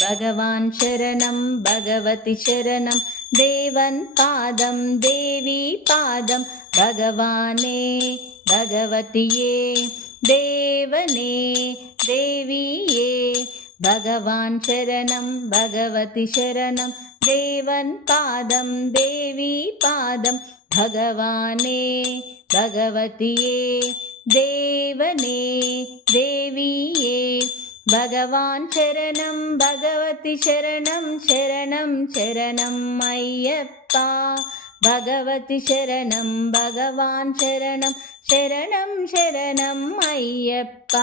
ഭഗവാൻ ശരണം ഭഗവതി ശരണം ദേവൻ പാദം ദേവി പാദം ഭഗവാനേ ഭഗവതിയേ ദേവനേ ദേവിയേ ഭഗവാൻ ശരണം ഭഗവതി ശരണം ദേവൻ പാദം ദേവി പാദം ഭഗവാനേ ഭഗവതിയേ ദേവനേ ദേവിയേ ഭഗവാൻ ശരണം ഭഗവതി ശരണം ശരണം ശരണം അയ്യപ്പ ഭഗവതി ശരണം ഭഗവാൻ ശരണം ശരണം ശരണം അയ്യപ്പ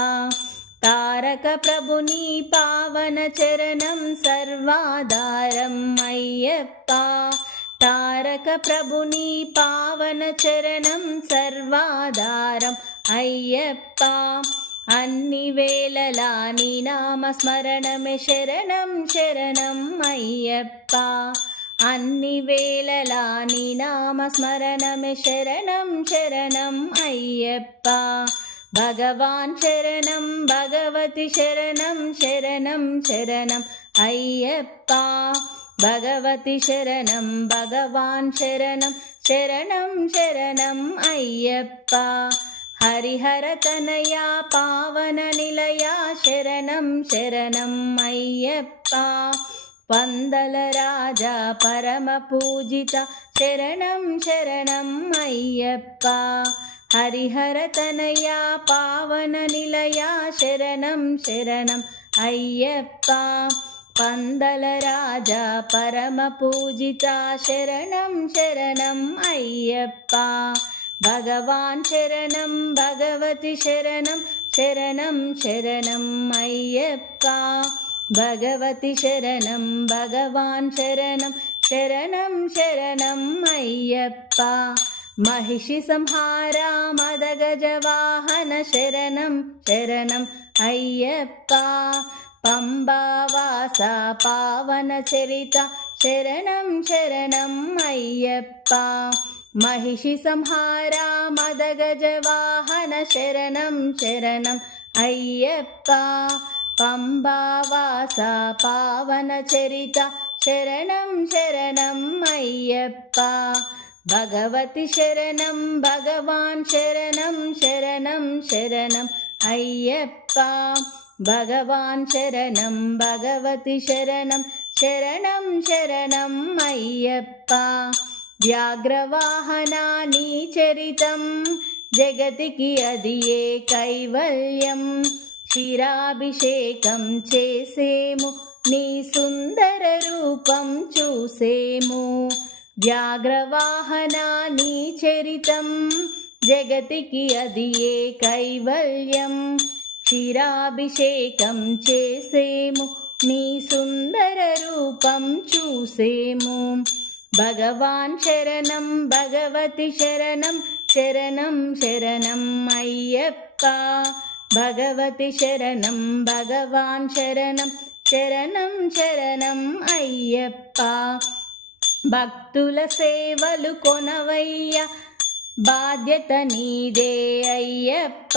താരക ప్రభుని പാവന ചരണം സർവാധാരം അയ്യപ്പ താരക ప్రభుని പാവന ചരണം സർവാധാരം అయ్యప్ప అన్ని వేళలా నీ నామస్మరణమే శరణం శరణం అయ్యప్ప అన్ని వేళలా నీ నామస్మరణమే శరణం శరణం అయ్యప్ప భగవాన్ శరణం భగవతి శరణం శరణం శరణం అయ్యప్ప భగవతి శరణం భగవాన్ శరణం శరణం శరణం అయ్యప్ప హరిహర తనయా పావన నిలయా శరణం శరణం అయ్యప్ప పందల రాజా పరమ పూజిత శరణం శరణం అయ్యప్ప హరిహర తనయా పావన నిలయా శరణం శరణం అయ్యప్ప పందల రాజా పరమ పూజిత శరణం శరణం అయ్యప్ప భగవాన్ శరణం భగవతి శరణం శరణం శరణం అయ్యప్ప భగవతి శరణం భగవాన్ శరణం శరణం శరణం అయ్యప్ప మహిషి సంహార మదగజ వాహన శరణం శరణం అయ్యప్ప పంబావాస పావన చరిత శరణం శరణం అయ్యప్ప మహిషి సంహార మదగజ వాహన శరణం శరణం అయ్యప్ప పంబావాస పావన చరిత శరణం శరణం అయ్యప్ప భగవతి శరణం భగవాన్ శరణం శరణం శరణం అయ్యప్ప భగవాన్ శరణం భగవతి శరణం శరణం శరణం అయ్యప్ప వ్యాఘ్రవాహనా నీ చరితం జగతికి అదియే కైవల్యం క్షీరాభిషేకం చేసేము నీ సుందర రూపం చూసేము వ్యాఘ్రవాహనా నీ చరితం జగతికి అదియే కైవల్యం క్షీరాభిషేకం చేసేము నీ సుందర రూపం చూసేము భగవాన్ శరణం భగవతి శరణం శరణం శరణం అయ్యప్ప భగవతి శరణం భగవాన్ శరణం శరణం శరణం అయ్యప్ప భక్తుల సేవలు కొనవయ్య బాధ్యత నీదే అయ్యప్ప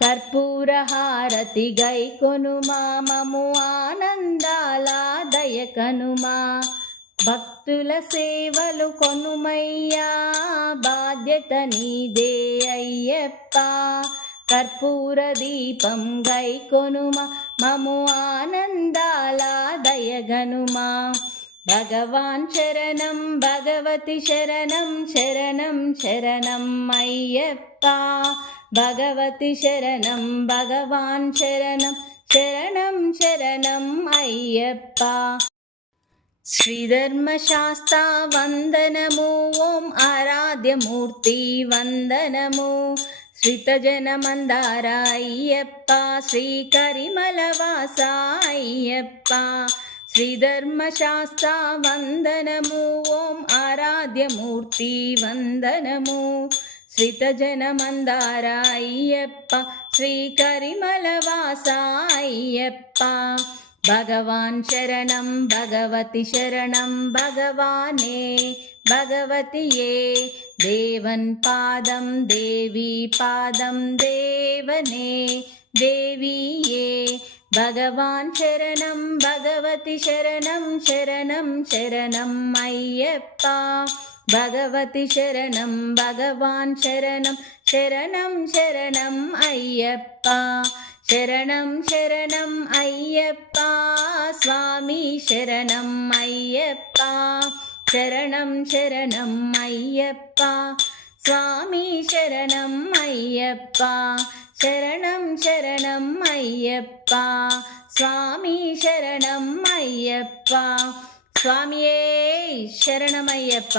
కర్పూర హారతి గై కొనుమా మము ఆనందాల దయ కనుమా భక్తుల సేవలు కొనుమయ్యా బాధ్యత నీదే అయ్యప్ప కర్పూర దీపం గై కొనుమా మము ఆనందాల దయగనుమా భగవాన్ శరణం భగవతి శరణం శరణం శరణం అయ్యప్ప భగవతి శరణం భగవాన్ శరణం శరణం శరణం అయ్యప్ప శ్రీధర్మశాస్త్ర వందనము ఓం ఆరాధ్యమూర్తి వందనము శ్రీతజన మందార అయ్యప్ప శ్రీకరిమల వాస అయ్యప్ప శ్రీధర్మశాస్త్ర వందనము ఓం ఆరాధ్యమూర్తి వందనము శ్రీతజన మందార అయ్యప్ప శ్రీకరిమల వాస అయ్యప్ప భగవాన్ శరణం భగవతి శరణం భగవానే భగవతియే దేవన్ పాదం దేవి పాదం దేవనే దేవియే ഭഗവാൻ ശരണം ഭഗവതി ശരണം ശരണം ശരണം അയ്യപ്പ ഭഗവതി ശരണം ഭഗവാൻ ശരണം ശരണം ശരണം അയ്യപ്പ ശരണം ശരണം അയ്യപ്പ സ്വാമി ശരണം അയ്യപ്പ ശരണം ശരണം അയ്യപ്പ സ്വാമി ശരണം അയ്യപ്പ ശരണം ശരണം അയ്യപ്പ സ്വാമി ശരണം അയ്യപ്പ സ്വാമിയേ ശരണമയ്യപ്പ.